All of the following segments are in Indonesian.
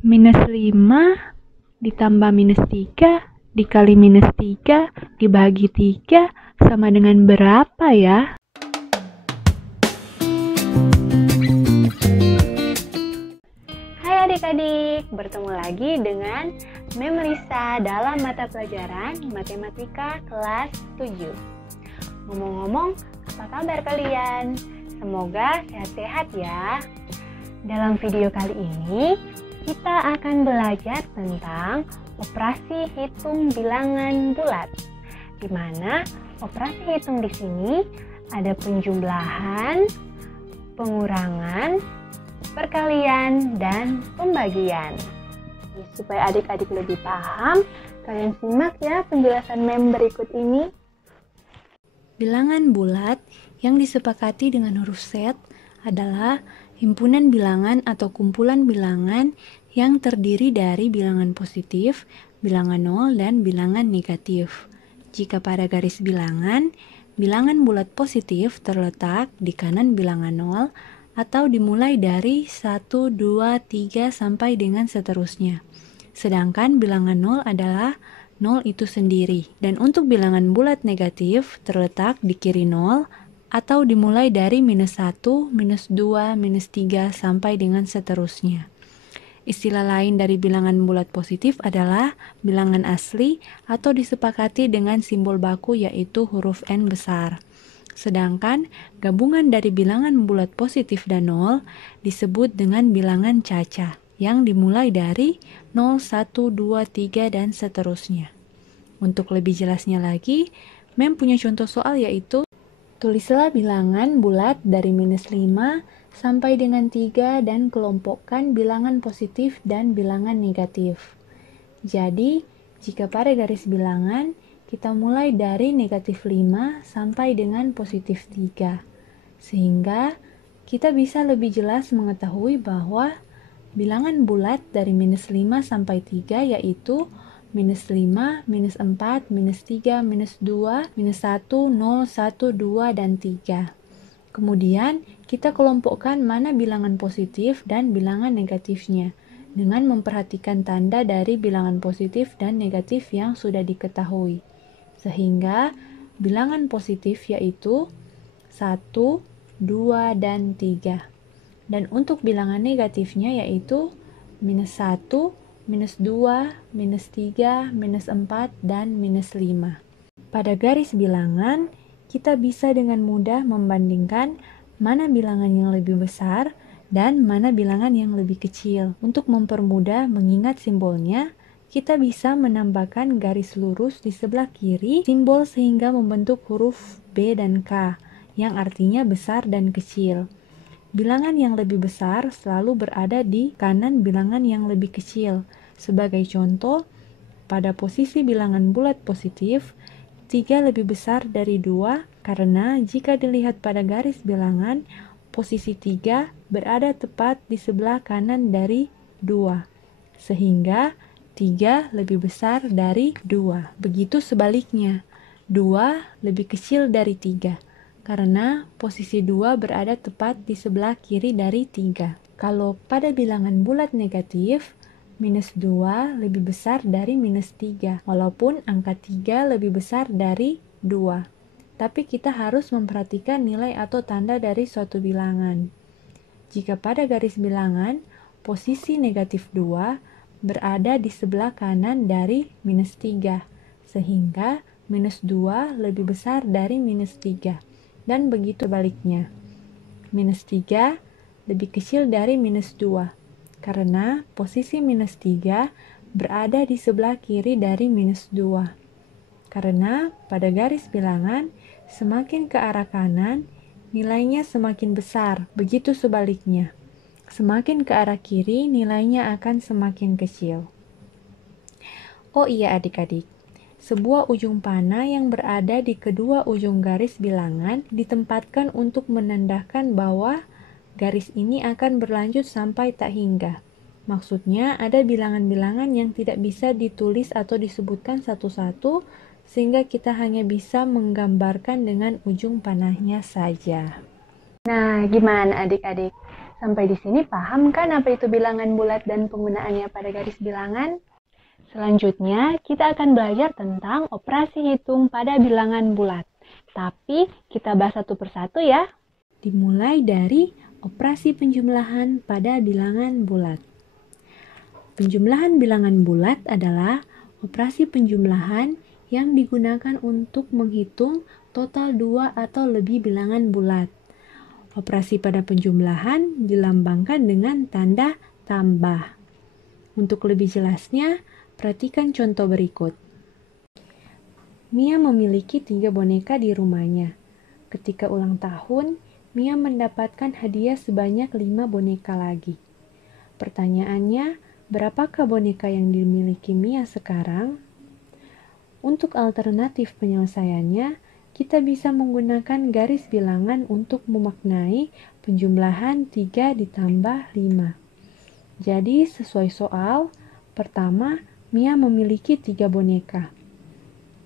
Minus 5 ditambah minus 3 dikali minus 3 dibagi 3 sama dengan berapa ya? Hai adik-adik, bertemu lagi dengan Memrisa dalam mata pelajaran Matematika kelas 7. Ngomong-ngomong, apa kabar kalian? Semoga sehat-sehat ya. Dalam video kali ini, kita akan belajar tentang operasi hitung bilangan bulat, di mana operasi hitung di sini ada penjumlahan, pengurangan, perkalian, dan pembagian. Supaya adik-adik lebih paham, kalian simak ya penjelasan mem berikut ini. Bilangan bulat yang disepakati dengan huruf set adalah himpunan bilangan atau kumpulan bilangan yang terdiri dari bilangan positif, bilangan nol, dan bilangan negatif. Jika pada garis bilangan, bilangan bulat positif terletak di kanan bilangan nol atau dimulai dari 1, 2, 3 sampai dengan seterusnya. Sedangkan bilangan nol adalah nol itu sendiri. Dan untuk bilangan bulat negatif terletak di kiri nol atau dimulai dari minus 1, minus 2, minus 3 sampai dengan seterusnya. Istilah lain dari bilangan bulat positif adalah bilangan asli atau disepakati dengan simbol baku yaitu huruf N besar. Sedangkan gabungan dari bilangan bulat positif dan nol disebut dengan bilangan caca yang dimulai dari 0, 1, 2, 3, dan seterusnya. Untuk lebih jelasnya lagi, Mem punya contoh soal yaitu tulislah bilangan bulat dari minus 5 sampai dengan 3 dan kelompokkan bilangan positif dan bilangan negatif. Jadi, jika pada garis bilangan, kita mulai dari negatif 5 sampai dengan positif 3. Sehingga, kita bisa lebih jelas mengetahui bahwa bilangan bulat dari minus 5 sampai 3 yaitu minus 5, minus 4, minus 3, minus 2, minus 1, 0, 1, 2, dan 3. Kemudian, kita kelompokkan mana bilangan positif dan bilangan negatifnya dengan memperhatikan tanda dari bilangan positif dan negatif yang sudah diketahui. Sehingga, bilangan positif yaitu 1, 2, dan 3. Dan untuk bilangan negatifnya yaitu minus 1, minus 2, minus 3, minus 4, dan minus 5. Pada garis bilangan, kita bisa dengan mudah membandingkan mana bilangan yang lebih besar dan mana bilangan yang lebih kecil. Untuk mempermudah mengingat simbolnya, kita bisa menambahkan garis lurus di sebelah kiri simbol sehingga membentuk huruf B dan K, yang artinya besar dan kecil. Bilangan yang lebih besar selalu berada di kanan bilangan yang lebih kecil. Sebagai contoh, pada posisi bilangan bulat positif, 3 lebih besar dari 2 karena jika dilihat pada garis bilangan, posisi 3 berada tepat di sebelah kanan dari 2. Sehingga 3 lebih besar dari 2. Begitu sebaliknya, 2 lebih kecil dari 3. Karena posisi 2 berada tepat di sebelah kiri dari 3. Kalau pada bilangan bulat negatif, minus 2 lebih besar dari minus 3, walaupun angka 3 lebih besar dari 2. Tapi kita harus memperhatikan nilai atau tanda dari suatu bilangan. Jika pada garis bilangan, posisi negatif 2 berada di sebelah kanan dari minus 3, sehingga minus 2 lebih besar dari minus 3. Dan begitu baliknya. Minus 3 lebih kecil dari minus 2, karena posisi minus 3 berada di sebelah kiri dari minus 2. Karena pada garis bilangan, semakin ke arah kanan, nilainya semakin besar, begitu sebaliknya. Semakin ke arah kiri, nilainya akan semakin kecil. Oh iya adik-adik, sebuah ujung panah yang berada di kedua ujung garis bilangan ditempatkan untuk menandakan bahwa garis ini akan berlanjut sampai tak hingga. Maksudnya ada bilangan-bilangan yang tidak bisa ditulis atau disebutkan satu-satu sehingga kita hanya bisa menggambarkan dengan ujung panahnya saja. Nah, gimana adik-adik? Sampai di sini paham kan apa itu bilangan bulat dan penggunaannya pada garis bilangan? Selanjutnya, kita akan belajar tentang operasi hitung pada bilangan bulat. Tapi, kita bahas satu persatu ya. Dimulai dari operasi penjumlahan pada bilangan bulat. Penjumlahan bilangan bulat adalah operasi penjumlahan yang digunakan untuk menghitung total 2 atau lebih bilangan bulat. Operasi pada penjumlahan dilambangkan dengan tanda tambah. Untuk lebih jelasnya, perhatikan contoh berikut. Mia memiliki 3 boneka di rumahnya. Ketika ulang tahun, Mia mendapatkan hadiah sebanyak 5 boneka lagi. Pertanyaannya, berapakah boneka yang dimiliki Mia sekarang? Untuk alternatif penyelesaiannya, kita bisa menggunakan garis bilangan untuk memaknai penjumlahan 3 ditambah 5. Jadi, sesuai soal, pertama, Mia memiliki 3 boneka.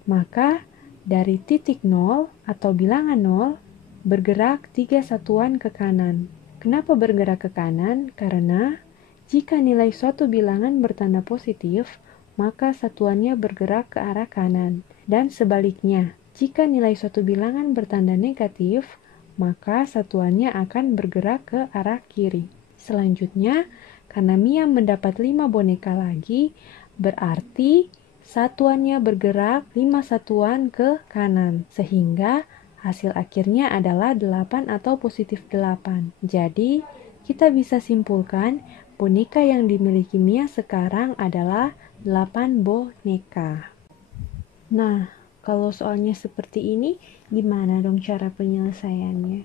Maka, dari titik 0 atau bilangan 0, bergerak 3 satuan ke kanan. Kenapa bergerak ke kanan? Karena jika nilai suatu bilangan bertanda positif, maka satuannya bergerak ke arah kanan. Dan sebaliknya, jika nilai suatu bilangan bertanda negatif, maka satuannya akan bergerak ke arah kiri. Selanjutnya, karena Mia mendapat 5 boneka lagi, berarti satuannya bergerak 5 satuan ke kanan, sehingga hasil akhirnya adalah 8 atau positif 8. Jadi, kita bisa simpulkan boneka yang dimiliki Mia sekarang adalah 8 boneka. Nah, kalau soalnya seperti ini, gimana dong cara penyelesaiannya?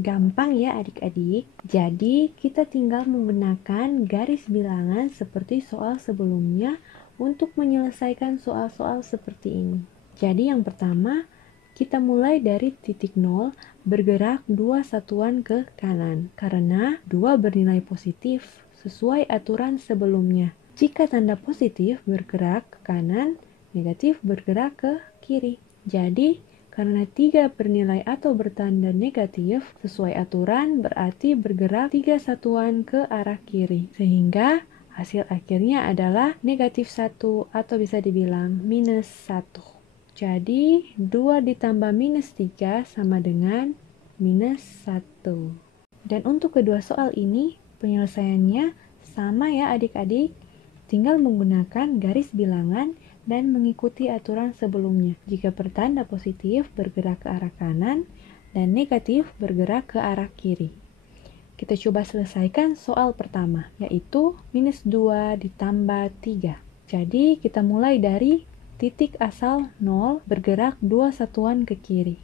Gampang ya adik-adik. Jadi, kita tinggal menggunakan garis bilangan seperti soal sebelumnya untuk menyelesaikan soal-soal seperti ini. Jadi, yang pertama, kita mulai dari titik 0, bergerak 2 satuan ke kanan, karena 2 bernilai positif sesuai aturan sebelumnya. Jika tanda positif bergerak ke kanan, negatif bergerak ke kiri. Jadi, karena 3 bernilai atau bertanda negatif, sesuai aturan berarti bergerak 3 satuan ke arah kiri. Sehingga hasil akhirnya adalah negatif 1 atau bisa dibilang minus 1. Jadi, 2 ditambah minus 3 sama dengan minus 1. Dan untuk kedua soal ini, penyelesaiannya sama ya adik-adik. Tinggal menggunakan garis bilangan dan mengikuti aturan sebelumnya. Jika bertanda positif bergerak ke arah kanan dan negatif bergerak ke arah kiri. Kita coba selesaikan soal pertama, yaitu minus 2 ditambah 3. Jadi kita mulai dari titik asal 0 bergerak 2 satuan ke kiri.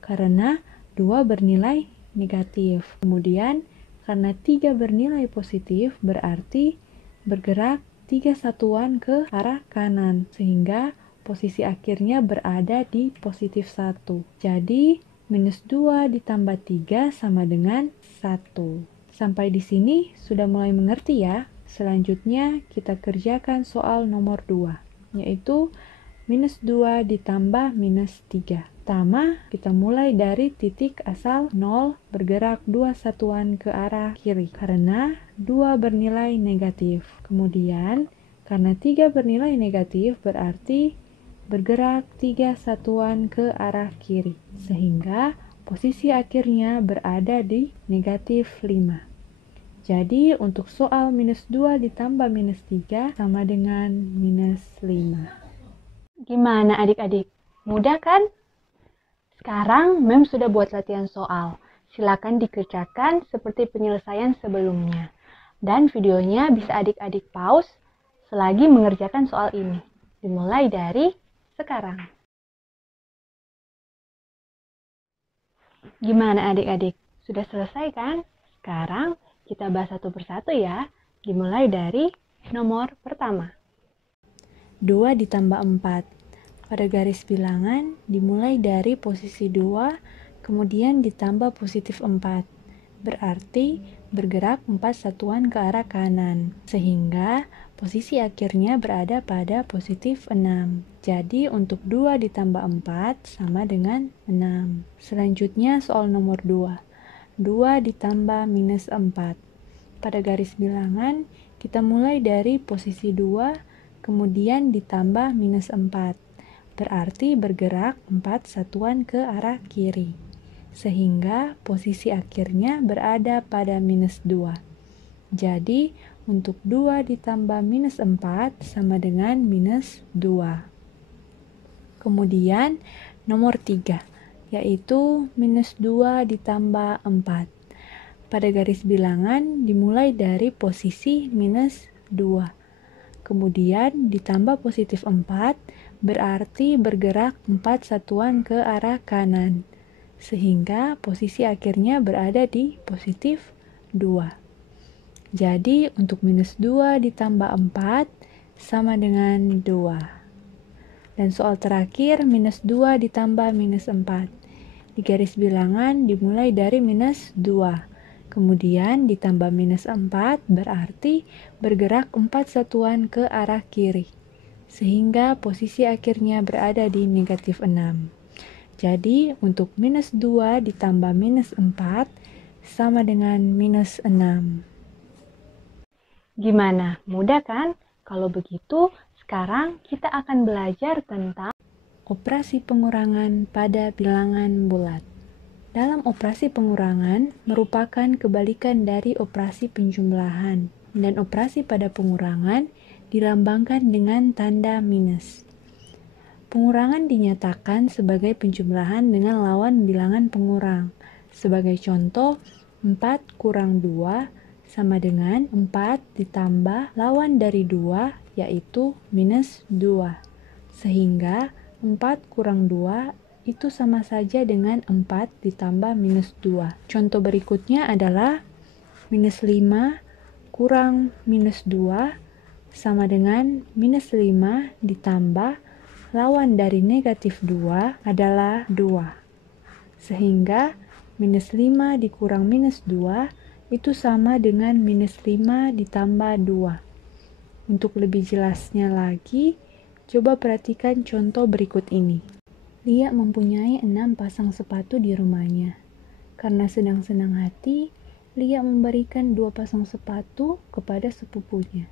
Karena 2 bernilai negatif. Kemudian karena 3 bernilai positif berarti bergerak 3 satuan ke arah kanan, sehingga posisi akhirnya berada di positif 1. Jadi, minus 2 ditambah 3 sama dengan 1. Sampai di sini sudah mulai mengerti ya? Selanjutnya, kita kerjakan soal nomor 2, yaitu minus 2 ditambah minus 3. Pertama, kita mulai dari titik asal 0 bergerak 2 satuan ke arah kiri karena 2 bernilai negatif. Kemudian, karena 3 bernilai negatif berarti bergerak 3 satuan ke arah kiri. Sehingga posisi akhirnya berada di negatif 5. Jadi, untuk soal minus 2 ditambah minus 3 sama dengan minus 5. Gimana adik-adik? Mudah kan? Sekarang Mem sudah buat latihan soal. Silakan dikerjakan seperti penyelesaian sebelumnya. Dan videonya bisa adik-adik pause selagi mengerjakan soal ini. Dimulai dari sekarang. Gimana adik-adik? Sudah selesai kan? Sekarang kita bahas satu persatu ya. Dimulai dari nomor pertama. 2 ditambah 4. Pada garis bilangan dimulai dari posisi 2, kemudian ditambah positif 4. Berarti bergerak 4 satuan ke arah kanan, sehingga posisi akhirnya berada pada positif 6. Jadi untuk 2 ditambah 4 sama dengan 6. Selanjutnya soal nomor 2. 2 ditambah minus 4. Pada garis bilangan, kita mulai dari posisi 2, kemudian ditambah minus 4. Berarti bergerak 4 satuan ke arah kiri. Sehingga posisi akhirnya berada pada minus 2. Jadi, untuk 2 ditambah minus 4 sama dengan minus 2. Kemudian, nomor 3, yaitu minus 2 ditambah 4. Pada garis bilangan dimulai dari posisi minus 2. Kemudian ditambah positif 4, berarti bergerak 4 satuan ke arah kanan. Sehingga posisi akhirnya berada di positif 2. Jadi untuk minus 2 ditambah 4 sama dengan 2. Dan soal terakhir, minus 2 ditambah minus 4. Di garis bilangan dimulai dari minus 2. Kemudian ditambah minus 4 berarti bergerak 4 satuan ke arah kiri. Sehingga posisi akhirnya berada di negatif 6. Jadi untuk minus 2 ditambah minus 4 sama dengan minus 6. Gimana? Mudah kan? Kalau begitu, sekarang kita akan belajar tentang operasi pengurangan pada bilangan bulat. Dalam operasi pengurangan merupakan kebalikan dari operasi penjumlahan, dan operasi pada pengurangan dilambangkan dengan tanda minus. Pengurangan dinyatakan sebagai penjumlahan dengan lawan bilangan pengurang. Sebagai contoh, 4 kurang 2 sama dengan 4 ditambah lawan dari 2, yaitu minus 2. Sehingga 4 kurang 2 itu sama saja dengan 4 ditambah minus 2. Contoh berikutnya adalah minus 5 kurang minus 2 sama dengan minus 5 ditambah lawan dari negatif 2 adalah 2. Sehingga minus 5 dikurang minus 2 itu sama dengan minus 5 ditambah 2. Untuk lebih jelasnya lagi, coba perhatikan contoh berikut ini. Lia mempunyai 6 pasang sepatu di rumahnya. Karena sedang-senang hati, Lia memberikan 2 pasang sepatu kepada sepupunya.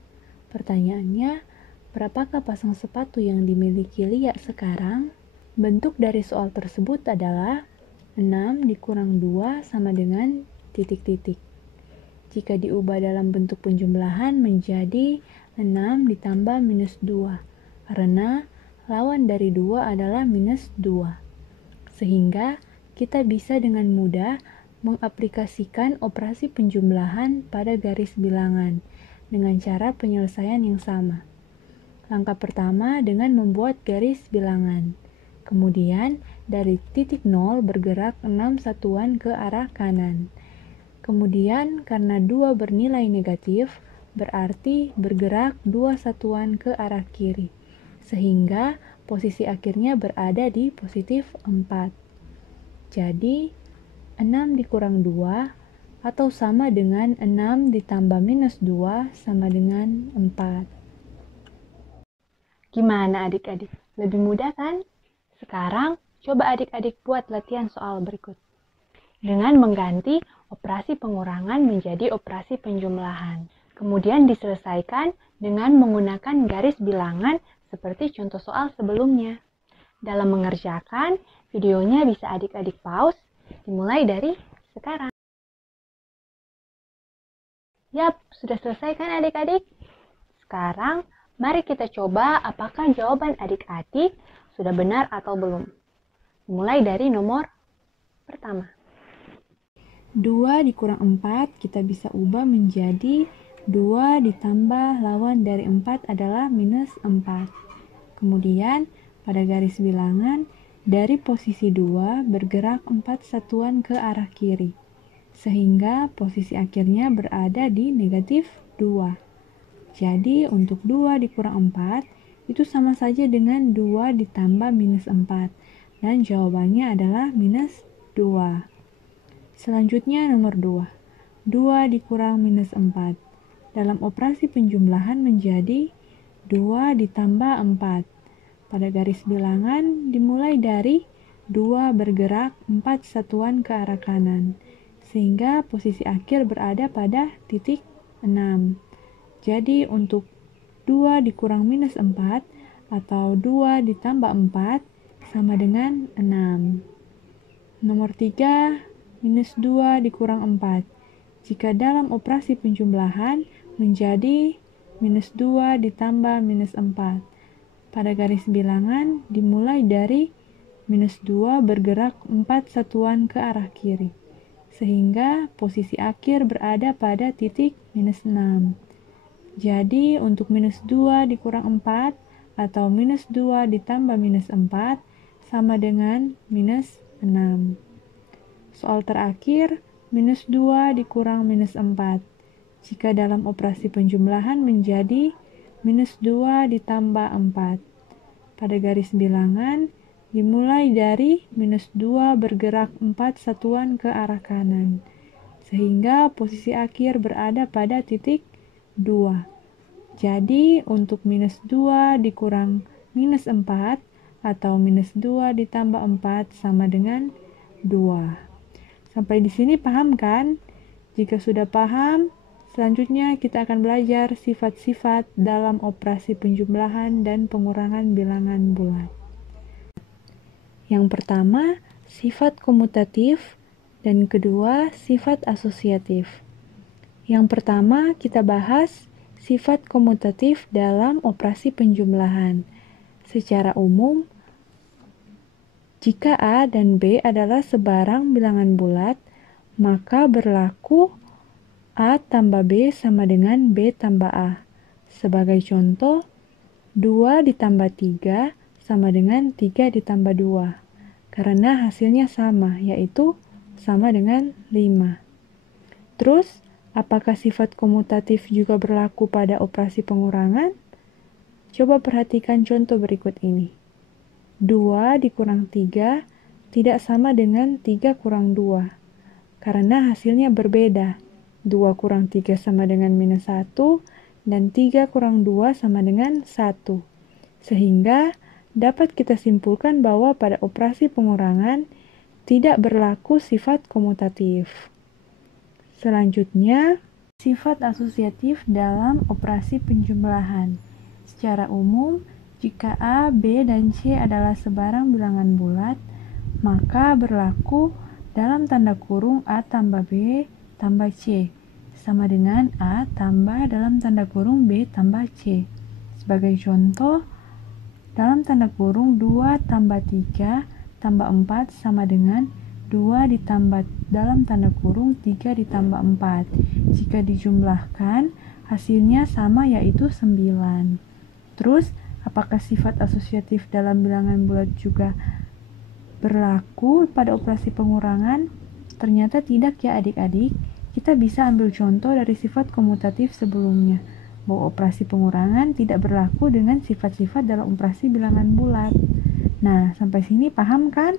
Pertanyaannya, berapakah pasang sepatu yang dimiliki Lia sekarang? Bentuk dari soal tersebut adalah 6 dikurang 2 sama dengan titik-titik. Jika diubah dalam bentuk penjumlahan menjadi 6 ditambah minus 2, karena lawan dari 2 adalah minus 2. Sehingga kita bisa dengan mudah mengaplikasikan operasi penjumlahan pada garis bilangan dengan cara penyelesaian yang sama. Langkah pertama dengan membuat garis bilangan. Kemudian dari titik 0 bergerak 6 satuan ke arah kanan. Kemudian karena 2 bernilai negatif, berarti bergerak 2 satuan ke arah kiri. Sehingga posisi akhirnya berada di positif 4. Jadi 6 dikurang 2 atau sama dengan 6 ditambah minus 2 sama dengan 4. Gimana adik-adik? Lebih mudah kan? Sekarang coba adik-adik buat latihan soal berikut. Dengan mengganti operasi pengurangan menjadi operasi penjumlahan. Kemudian diselesaikan dengan menggunakan garis bilangan seperti contoh soal sebelumnya. Dalam mengerjakan, videonya bisa adik-adik pause, dimulai dari sekarang. Yap, sudah selesai kan adik-adik? Sekarang, mari kita coba apakah jawaban adik-adik sudah benar atau belum. Mulai dari nomor pertama. 2 dikurang 4 kita bisa ubah menjadi 2 ditambah lawan dari 4 adalah minus 4. Kemudian pada garis bilangan dari posisi 2 bergerak 4 satuan ke arah kiri. Sehingga posisi akhirnya berada di negatif 2. Jadi untuk 2 dikurang 4 itu sama saja dengan 2 ditambah minus 4. Dan jawabannya adalah minus 2. Selanjutnya nomor 2. 2 dikurang minus 4. Dalam operasi penjumlahan menjadi 2 ditambah 4. Pada garis bilangan dimulai dari 2 bergerak 4 satuan ke arah kanan. sehingga posisi akhir berada pada titik 6. Jadi untuk 2 dikurang minus 4 atau 2 ditambah 4 sama dengan 6. Nomor 3, minus 2 dikurang 4. Jika dalam operasi penjumlahan menjadi minus 2 ditambah minus 4. Pada garis bilangan dimulai dari minus 2 bergerak 4 satuan ke arah kiri, sehingga posisi akhir berada pada titik minus 6. Jadi untuk minus 2 dikurang 4 atau minus 2 ditambah minus 4 sama dengan minus 6. Soal terakhir, minus 2 dikurang minus 4. Jika dalam operasi penjumlahan menjadi minus 2 ditambah 4. Pada garis bilangan dimulai dari minus 2 bergerak 4 satuan ke arah kanan, sehingga posisi akhir berada pada titik 2. Jadi untuk minus 2 dikurang minus 4 atau minus 2 ditambah 4 sama dengan 2. Sampai di sini paham kan? Jika sudah paham, selanjutnya kita akan belajar sifat-sifat dalam operasi penjumlahan dan pengurangan bilangan bulat. Yang pertama, sifat komutatif, dan kedua, sifat asosiatif. Yang pertama, kita bahas sifat komutatif dalam operasi penjumlahan. Secara umum, jika A dan B adalah sebarang bilangan bulat, maka berlaku A tambah B sama dengan B tambah A. Sebagai contoh, 2 ditambah 3 sama dengan 3 ditambah 2. Karena hasilnya sama, yaitu sama dengan 5. Terus, apakah sifat komutatif juga berlaku pada operasi pengurangan? Coba perhatikan contoh berikut ini. 2 dikurang 3 tidak sama dengan 3 kurang 2. Karena hasilnya berbeda. 2 kurang 3 sama dengan minus 1, dan 3 kurang 2 sama dengan 1. Sehingga dapat kita simpulkan bahwa pada operasi pengurangan tidak berlaku sifat komutatif. Selanjutnya, sifat asosiatif dalam operasi penjumlahan. Secara umum, jika A, B, dan C adalah sebarang bilangan bulat, maka berlaku dalam tanda kurung A tambah B tambah C, sama dengan A tambah dalam tanda kurung B tambah C. Sebagai contoh, dalam tanda kurung 2 tambah 3 tambah 4 sama dengan 2 ditambah dalam tanda kurung 3 ditambah 4. Jika dijumlahkan, hasilnya sama yaitu 9. Terus, apakah sifat asosiatif dalam bilangan bulat juga berlaku pada operasi pengurangan? Ternyata tidak ya adik-adik. Kita bisa ambil contoh dari sifat komutatif sebelumnya, bahwa operasi pengurangan tidak berlaku dengan sifat-sifat dalam operasi bilangan bulat. Nah, sampai sini paham kan?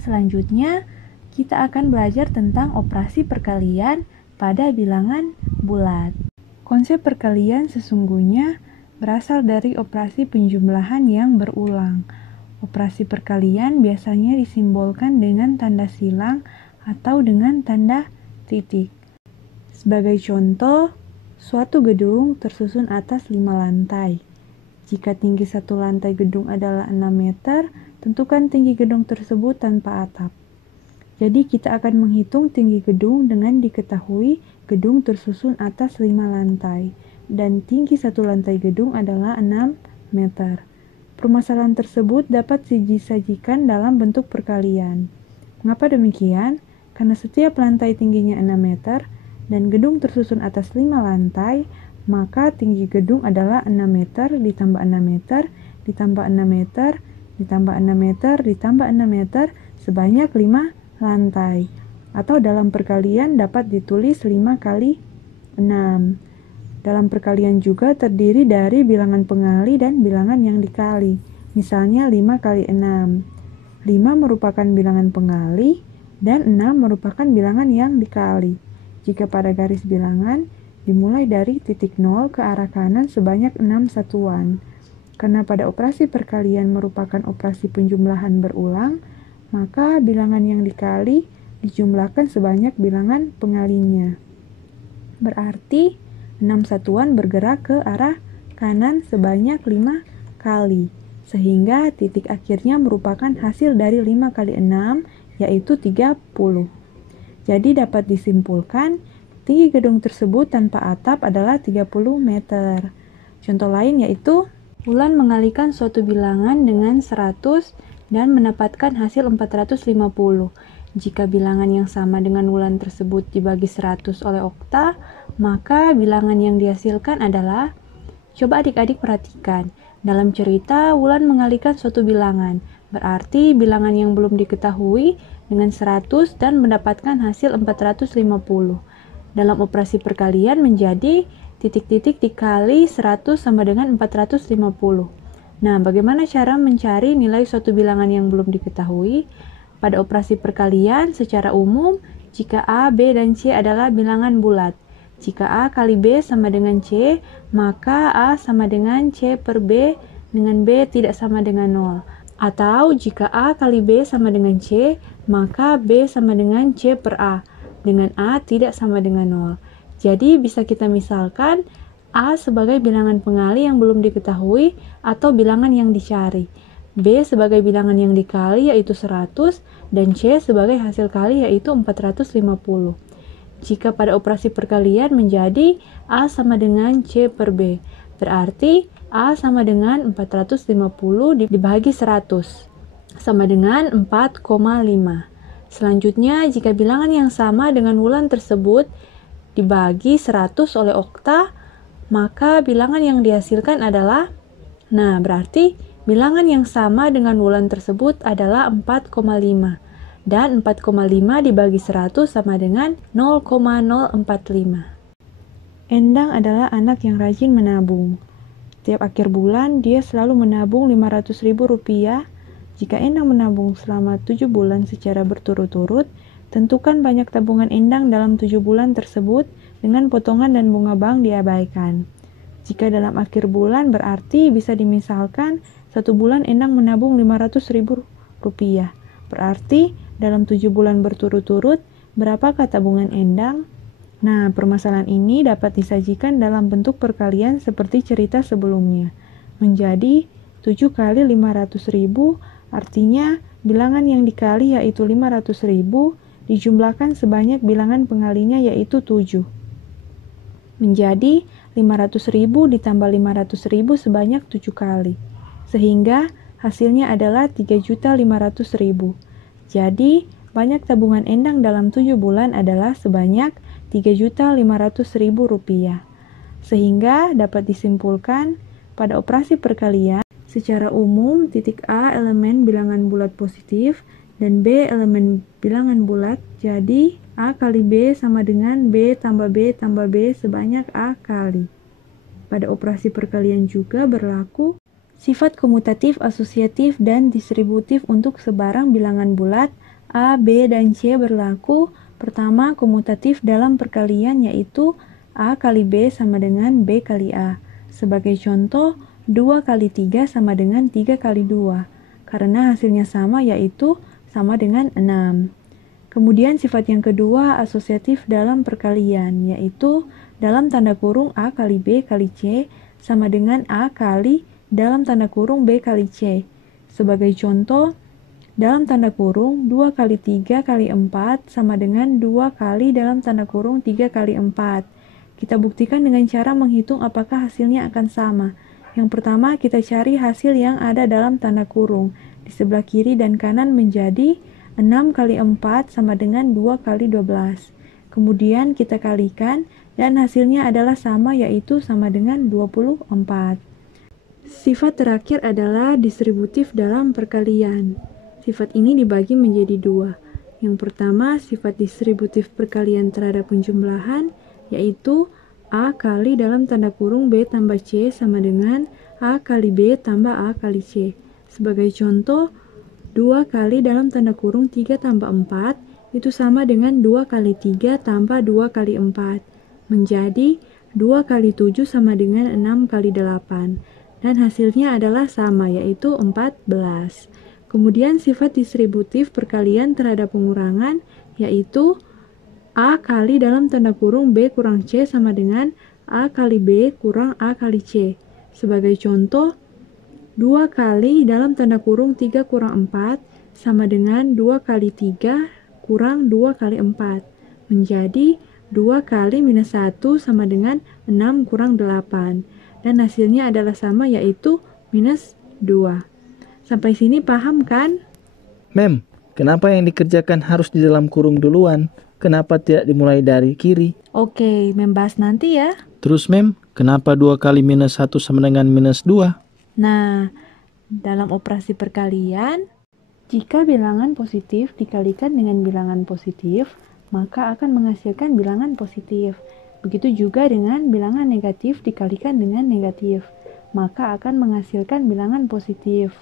Selanjutnya, kita akan belajar tentang operasi perkalian pada bilangan bulat. Konsep perkalian sesungguhnya berasal dari operasi penjumlahan yang berulang. Operasi perkalian biasanya disimbolkan dengan tanda silang atau dengan tanda titik. Sebagai contoh, suatu gedung tersusun atas 5 lantai. Jika tinggi satu lantai gedung adalah 6 meter, tentukan tinggi gedung tersebut tanpa atap. Jadi kita akan menghitung tinggi gedung dengan diketahui gedung tersusun atas 5 lantai. Dan tinggi satu lantai gedung adalah 6 meter. Permasalahan tersebut dapat disajikan dalam bentuk perkalian. Mengapa demikian? Karena setiap lantai tingginya 6 meter dan gedung tersusun atas 5 lantai, maka tinggi gedung adalah 6 meter ditambah 6 meter ditambah 6 meter ditambah 6 meter ditambah 6 meter sebanyak 5 lantai. Atau dalam perkalian dapat ditulis 5 kali 6. Dalam perkalian juga terdiri dari bilangan pengali dan bilangan yang dikali. Misalnya 5 kali 6. 5 merupakan bilangan pengali dan 6 merupakan bilangan yang dikali. Jika pada garis bilangan dimulai dari titik 0 ke arah kanan sebanyak 6 satuan. Karena pada operasi perkalian merupakan operasi penjumlahan berulang, maka bilangan yang dikali dijumlahkan sebanyak bilangan pengalinya. Berarti 6 satuan bergerak ke arah kanan sebanyak 5 kali, sehingga titik akhirnya merupakan hasil dari 5 kali 6, yaitu 30. Jadi dapat disimpulkan, tinggi gedung tersebut tanpa atap adalah 30 meter. Contoh lain yaitu, Wulan mengalihkan suatu bilangan dengan 100 dan mendapatkan hasil 450. Jika bilangan yang sama dengan Wulan tersebut dibagi 100 oleh okta, maka bilangan yang dihasilkan adalah, coba adik-adik perhatikan, dalam cerita Wulan mengalihkan suatu bilangan, berarti bilangan yang belum diketahui dengan 100 dan mendapatkan hasil 450. Dalam operasi perkalian menjadi titik-titik dikali 100 sama dengan 450. Nah, bagaimana cara mencari nilai suatu bilangan yang belum diketahui? Pada operasi perkalian, secara umum, jika A, B, dan C adalah bilangan bulat. Jika A kali B sama dengan C, maka A sama dengan C per B dengan B tidak sama dengan 0. Atau jika A kali B sama dengan C, maka B sama dengan C per A, dengan A tidak sama dengan 0. Jadi bisa kita misalkan A sebagai bilangan pengali yang belum diketahui atau bilangan yang dicari, B sebagai bilangan yang dikali yaitu 100, dan C sebagai hasil kali yaitu 450. Jika pada operasi perkalian menjadi A sama dengan C per B, berarti A sama dengan 450 dibagi 100, sama dengan 4,5. Selanjutnya, jika bilangan yang sama dengan Wulan tersebut dibagi 100 oleh okta, maka bilangan yang dihasilkan adalah, nah berarti bilangan yang sama dengan Wulan tersebut adalah 4,5. Dan 4,5 dibagi 100 sama dengan 0,045. Endang adalah anak yang rajin menabung. Tiap akhir bulan, dia selalu menabung Rp500.000. Jika Endang menabung selama 7 bulan secara berturut-turut, tentukan banyak tabungan Endang dalam 7 bulan tersebut dengan potongan dan bunga bank diabaikan. Jika dalam akhir bulan berarti bisa dimisalkan 1 bulan Endang menabung Rp500.000. Berarti dalam 7 bulan berturut-turut, berapakah tabungan Endang? Nah, permasalahan ini dapat disajikan dalam bentuk perkalian seperti cerita sebelumnya. Menjadi 7 kali 500.000, artinya bilangan yang dikali yaitu 500.000 dijumlahkan sebanyak bilangan pengalinya yaitu 7. Menjadi 500.000 ditambah 500.000 sebanyak 7 kali. Sehingga hasilnya adalah 3.500.000. Jadi, banyak tabungan Endang dalam 7 bulan adalah sebanyak Rp3.500.000. Sehingga dapat disimpulkan pada operasi perkalian, secara umum titik A elemen bilangan bulat positif dan B elemen bilangan bulat, jadi A kali B sama dengan B tambah B tambah B sebanyak A kali. Pada operasi perkalian juga berlaku sifat komutatif, asosiatif, dan distributif untuk sebarang bilangan bulat A, B, dan C berlaku. Pertama, komutatif dalam perkalian yaitu A kali B sama dengan B kali A. Sebagai contoh, 2 kali 3 sama dengan 3 kali 2, karena hasilnya sama yaitu sama dengan 6. Kemudian sifat yang kedua asosiatif dalam perkalian, yaitu dalam tanda kurung A kali B kali C sama dengan A kali dalam tanda kurung B kali C. Sebagai contoh, dalam tanda kurung 2 kali 3 kali 4 sama dengan 2 kali dalam tanda kurung 3 kali 4. Kita buktikan dengan cara menghitung apakah hasilnya akan sama. Yang pertama, kita cari hasil yang ada dalam tanda kurung. Di sebelah kiri dan kanan menjadi 6 kali 4 sama dengan 2 kali 12. Kemudian kita kalikan dan hasilnya adalah sama yaitu sama dengan 24. Sifat terakhir adalah distributif dalam perkalian. Sifat ini dibagi menjadi 2. Yang pertama, sifat distributif perkalian terhadap penjumlahan, yaitu A kali dalam tanda kurung B tambah C sama dengan A kali B tambah A kali C. Sebagai contoh, 2 kali dalam tanda kurung 3 tambah 4 itu sama dengan 2 kali 3 tambah 2 kali 4. Menjadi 2 kali 7 sama dengan 6 kali 8. Dan hasilnya adalah sama yaitu 14. Kemudian sifat distributif perkalian terhadap pengurangan yaitu A kali dalam tanda kurung B kurang C sama dengan A kali B kurang A kali C. Sebagai contoh, 2 kali dalam tanda kurung 3 kurang 4 sama dengan 2 kali 3 kurang 2 kali 4. Menjadi 2 kali minus 1 sama dengan 6 kurang 8. Dan hasilnya adalah sama, yaitu minus 2. Sampai sini paham kan? Mem, kenapa yang dikerjakan harus di dalam kurung duluan? Kenapa tidak dimulai dari kiri? Oke, membahas nanti ya. Terus Mem, kenapa 2 kali minus 1 sama dengan minus 2? Nah, dalam operasi perkalian, jika bilangan positif dikalikan dengan bilangan positif, maka akan menghasilkan bilangan positif. Begitu juga dengan bilangan negatif dikalikan dengan negatif, maka akan menghasilkan bilangan positif.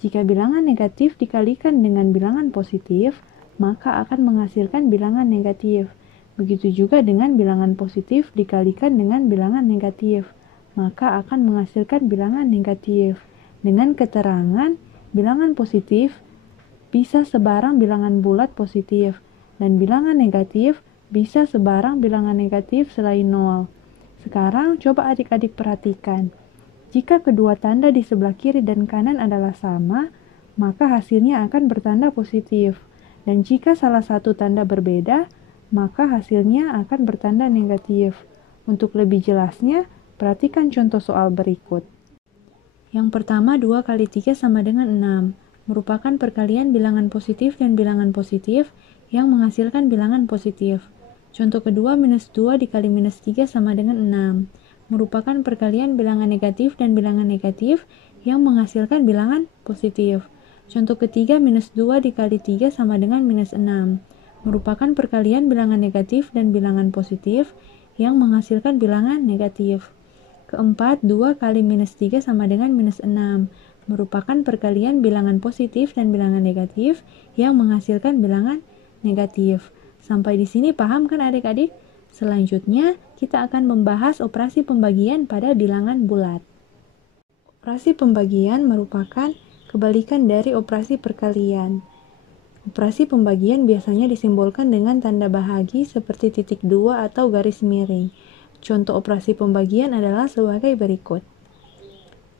Jika bilangan negatif dikalikan dengan bilangan positif, maka akan menghasilkan bilangan negatif. Begitu juga dengan bilangan positif dikalikan dengan bilangan negatif, maka akan menghasilkan bilangan negatif. Dengan keterangan, bilangan positif bisa sebarang bilangan bulat positif, dan bilangan negatif bisa sebarang bilangan negatif selain 0. Sekarang coba adik-adik perhatikan. Jika kedua tanda di sebelah kiri dan kanan adalah sama, maka hasilnya akan bertanda positif. Dan jika salah satu tanda berbeda, maka hasilnya akan bertanda negatif. Untuk lebih jelasnya, perhatikan contoh soal berikut. Yang pertama, 2 kali 3 sama dengan 6, merupakan perkalian bilangan positif dan bilangan positif yang menghasilkan bilangan positif. Contoh kedua, minus 2 dikali minus 3 sama dengan 6, merupakan perkalian bilangan negatif dan bilangan negatif yang menghasilkan bilangan positif. Contoh ketiga, minus 2 dikali 3 sama dengan minus 6, merupakan perkalian bilangan negatif dan bilangan positif yang menghasilkan bilangan negatif. Keempat, 2 kali minus 3 sama dengan minus 6, merupakan perkalian bilangan positif dan bilangan negatif yang menghasilkan bilangan negatif. Sampai di sini paham kan adik-adik? Selanjutnya, kita akan membahas operasi pembagian pada bilangan bulat. Operasi pembagian merupakan kebalikan dari operasi perkalian. Operasi pembagian biasanya disimbolkan dengan tanda bahagi seperti titik 2 atau garis miring. Contoh operasi pembagian adalah sebagai berikut.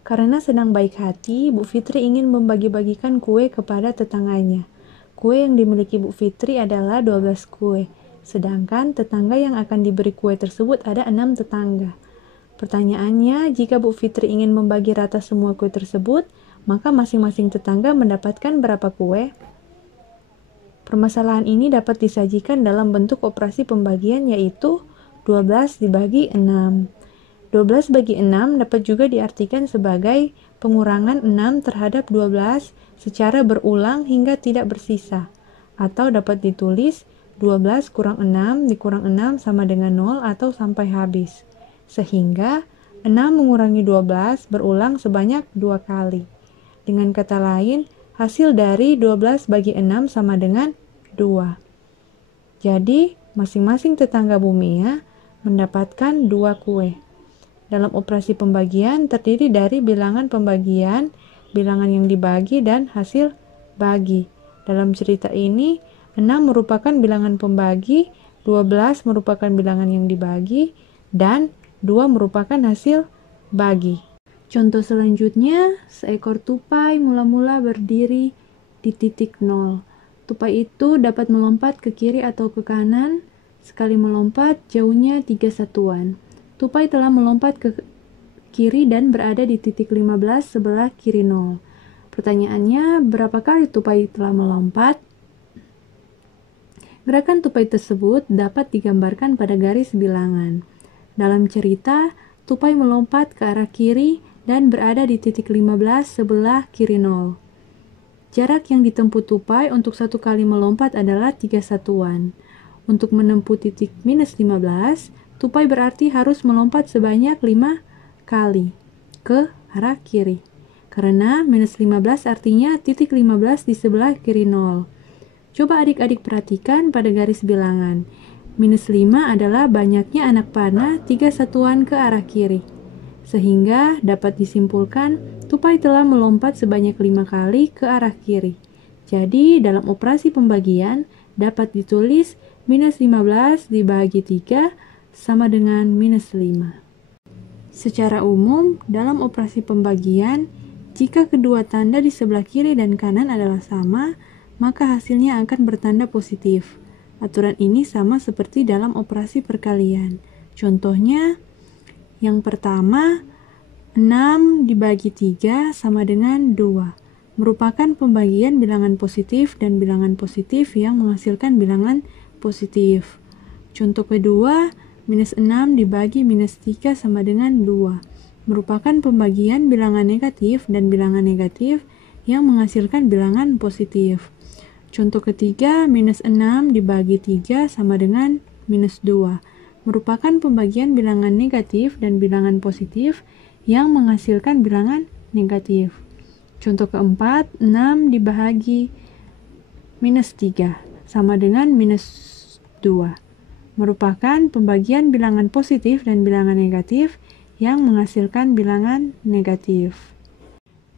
Karena sedang baik hati, Bu Fitri ingin membagi-bagikan kue kepada tetangganya. Kue yang dimiliki Bu Fitri adalah 12 kue, sedangkan tetangga yang akan diberi kue tersebut ada 6 tetangga. Pertanyaannya, jika Bu Fitri ingin membagi rata semua kue tersebut, maka masing-masing tetangga mendapatkan berapa kue? Permasalahan ini dapat disajikan dalam bentuk operasi pembagian, yaitu 12 dibagi 6. 12 bagi 6 dapat juga diartikan sebagai pengurangan 6 terhadap 12 secara berulang hingga tidak bersisa. Atau dapat ditulis 12 kurang 6 dikurang 6 sama dengan 0 atau sampai habis. Sehingga 6 mengurangi 12 berulang sebanyak 2 kali. Dengan kata lain, hasil dari 12 bagi 6 sama dengan 2. Jadi, masing-masing tetangga Bu Mia mendapatkan 2 kue. Dalam operasi pembagian terdiri dari bilangan pembagian, bilangan yang dibagi, dan hasil bagi. Dalam cerita ini, 6 merupakan bilangan pembagi, 12 merupakan bilangan yang dibagi, dan 2 merupakan hasil bagi. Contoh selanjutnya, seekor tupai mula-mula berdiri di titik 0. Tupai itu dapat melompat ke kiri atau ke kanan. Sekali melompat, jauhnya 3 satuan. Tupai telah melompat ke kiri dan berada di titik 15 sebelah kiri 0. Pertanyaannya, berapa kali tupai telah melompat? Gerakan tupai tersebut dapat digambarkan pada garis bilangan. Dalam cerita, tupai melompat ke arah kiri dan berada di titik 15 sebelah kiri 0. Jarak yang ditempuh tupai untuk satu kali melompat adalah 3 satuan. Untuk menempuh titik minus 15, tupai berarti harus melompat sebanyak 5 kali ke arah kiri. Karena minus 15 artinya titik 15 di sebelah kiri 0. Coba adik-adik perhatikan pada garis bilangan. Minus 5 adalah banyaknya anak panah 3 satuan ke arah kiri. Sehingga dapat disimpulkan tupai telah melompat sebanyak 5 kali ke arah kiri. Jadi dalam operasi pembagian dapat ditulis minus 15 dibagi 3 sama dengan minus 5. Secara umum, dalam operasi pembagian, jika kedua tanda di sebelah kiri dan kanan adalah sama, maka hasilnya akan bertanda positif. Aturan ini sama seperti dalam operasi perkalian. Contohnya, yang pertama, 6 dibagi 3 sama dengan 2. Merupakan pembagian bilangan positif dan bilangan positif yang menghasilkan bilangan positif. Contoh kedua, minus 6 dibagi minus 3 sama dengan 2. Merupakan pembagian bilangan negatif dan bilangan negatif yang menghasilkan bilangan positif. Contoh ketiga, minus 6 dibagi 3 sama dengan minus 2. Merupakan pembagian bilangan negatif dan bilangan positif yang menghasilkan bilangan negatif. Contoh keempat, 6 dibagi minus 3 sama dengan minus 2. Merupakan pembagian bilangan positif dan bilangan negatif yang menghasilkan bilangan negatif.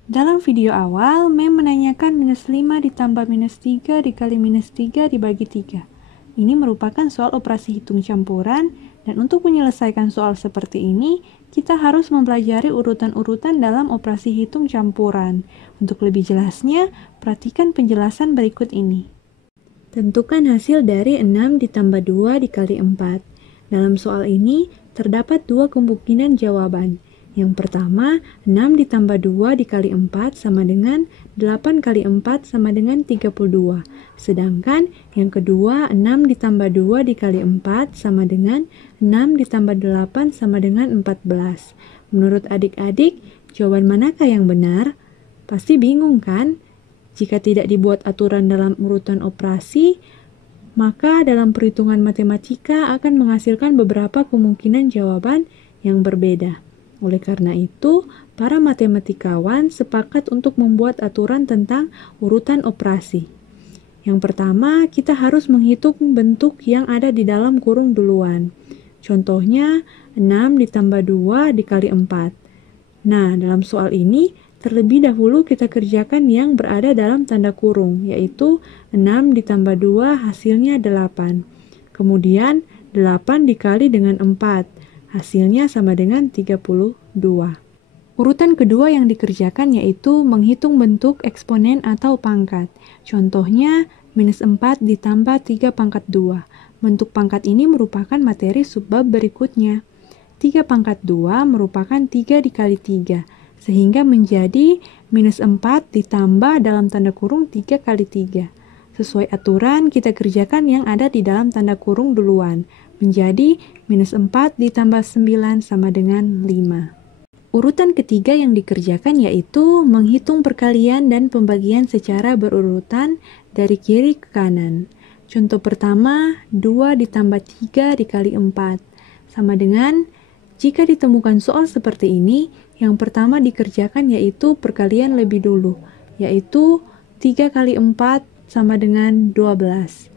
Dalam video awal, Mem menanyakan minus 5 ditambah minus 3 dikali minus 3 dibagi 3. Ini merupakan soal operasi hitung campuran, dan untuk menyelesaikan soal seperti ini, kita harus mempelajari urutan-urutan dalam operasi hitung campuran. Untuk lebih jelasnya, perhatikan penjelasan berikut ini. Tentukan hasil dari 6 ditambah 2 dikali 4. Dalam soal ini, terdapat dua kemungkinan jawaban. Yang pertama, 6 ditambah 2 dikali 4 sama dengan 8 kali 4 sama dengan 32. Sedangkan yang kedua, 6 ditambah 2 dikali 4 sama dengan 6 ditambah 8 sama dengan 14. Menurut adik-adik, jawaban manakah yang benar? Pasti bingung kan? Jika tidak dibuat aturan dalam urutan operasi, maka dalam perhitungan matematika akan menghasilkan beberapa kemungkinan jawaban yang berbeda. Oleh karena itu, para matematikawan sepakat untuk membuat aturan tentang urutan operasi. Yang pertama, kita harus menghitung bentuk yang ada di dalam kurung duluan. Contohnya, 6 ditambah 2 dikali 4. Nah, dalam soal ini, terlebih dahulu kita kerjakan yang berada dalam tanda kurung, yaitu 6 ditambah 2 hasilnya 8. Kemudian, 8 dikali dengan 4. Hasilnya sama dengan 32. Urutan kedua yang dikerjakan yaitu menghitung bentuk eksponen atau pangkat. Contohnya, minus 4 ditambah 3 pangkat 2. Bentuk pangkat ini merupakan materi subbab berikutnya. 3 pangkat 2 merupakan 3 dikali 3, sehingga menjadi minus 4 ditambah dalam tanda kurung 3 kali 3. Sesuai aturan, kita kerjakan yang ada di dalam tanda kurung duluan. Menjadi minus 4 ditambah 9 sama dengan 5. Urutan ketiga yang dikerjakan yaitu menghitung perkalian dan pembagian secara berurutan dari kiri ke kanan. Contoh pertama, 2 ditambah 3 dikali 4. Sama dengan, jika ditemukan soal seperti ini, yang pertama dikerjakan yaitu perkalian lebih dulu, yaitu 3 kali 4 sama dengan 12.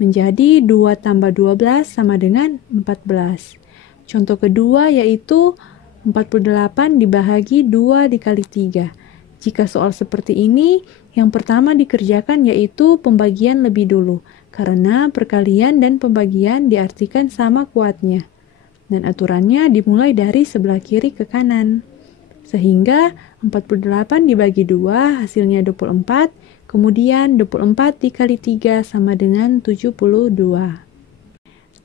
Menjadi 2 tambah 12 sama dengan 14. Contoh kedua yaitu 48 dibagi 2 dikali 3. Jika soal seperti ini, yang pertama dikerjakan yaitu pembagian lebih dulu, karena perkalian dan pembagian diartikan sama kuatnya. Dan aturannya dimulai dari sebelah kiri ke kanan. Sehingga 48 dibagi 2 hasilnya 24, kemudian 24 dikali 3 sama dengan 72.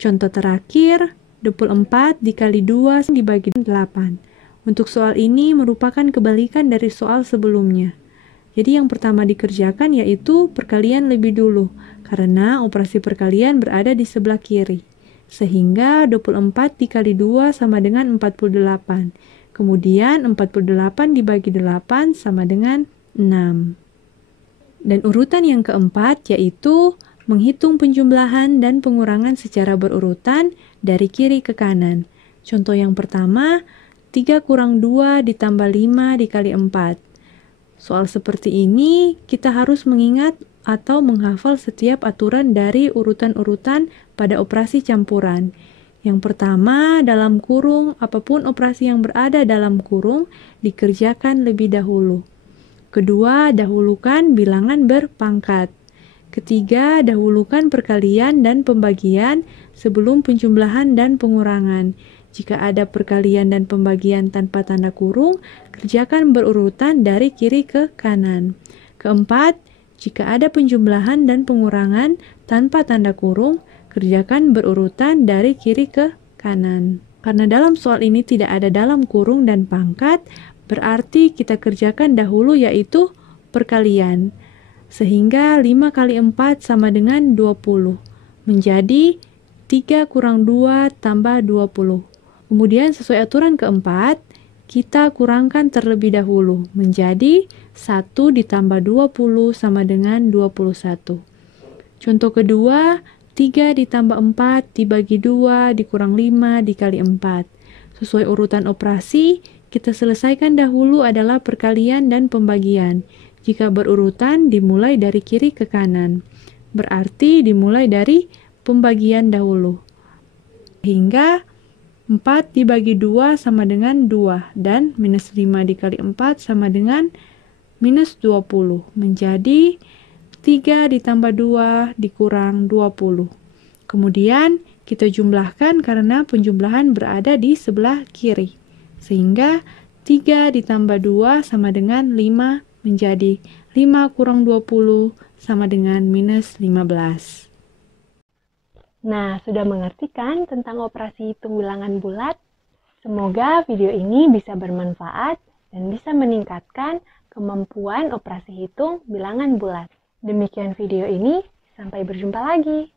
Contoh terakhir, 24 dikali 2 dibagi 8. Untuk soal ini merupakan kebalikan dari soal sebelumnya. Jadi yang pertama dikerjakan yaitu perkalian lebih dulu, karena operasi perkalian berada di sebelah kiri. Sehingga 24 dikali 2 sama dengan 48. Kemudian 48 dibagi 8 sama dengan 6. Dan urutan yang keempat yaitu menghitung penjumlahan dan pengurangan secara berurutan dari kiri ke kanan. Contoh yang pertama, 3 kurang 2 ditambah 5 dikali 4. Soal seperti ini, kita harus mengingat atau menghafal setiap aturan dari urutan-urutan pada operasi campuran. Yang pertama, dalam kurung, apapun operasi yang berada dalam kurung dikerjakan lebih dahulu. Kedua, dahulukan bilangan berpangkat. Ketiga, dahulukan perkalian dan pembagian sebelum penjumlahan dan pengurangan. Jika ada perkalian dan pembagian tanpa tanda kurung, kerjakan berurutan dari kiri ke kanan. Keempat, jika ada penjumlahan dan pengurangan tanpa tanda kurung, kerjakan berurutan dari kiri ke kanan. Karena dalam soal ini tidak ada dalam kurung dan pangkat, berarti kita kerjakan dahulu yaitu perkalian. Sehingga 5 kali 4 sama dengan 20. Menjadi 3 kurang 2 tambah 20. Kemudian sesuai aturan keempat, kita kurangkan terlebih dahulu. Menjadi 1 ditambah 20 sama dengan 21. Contoh kedua, 3 ditambah 4 dibagi 2 dikurang 5 dikali 4. Sesuai urutan operasi, kita selesaikan dahulu adalah perkalian dan pembagian. Jika berurutan, dimulai dari kiri ke kanan. Berarti dimulai dari pembagian dahulu. Hingga 4 dibagi 2 sama dengan 2. Dan minus 5 dikali 4 sama dengan minus 20. Menjadi 3 ditambah 2 dikurang 20. Kemudian kita jumlahkan karena penjumlahan berada di sebelah kiri. Sehingga 3 ditambah 2 sama dengan 5 menjadi 5 kurang 20 sama dengan minus 15. Nah, sudah mengerti kan tentang operasi hitung bilangan bulat? Semoga video ini bisa bermanfaat dan bisa meningkatkan kemampuan operasi hitung bilangan bulat. Demikian video ini, sampai berjumpa lagi.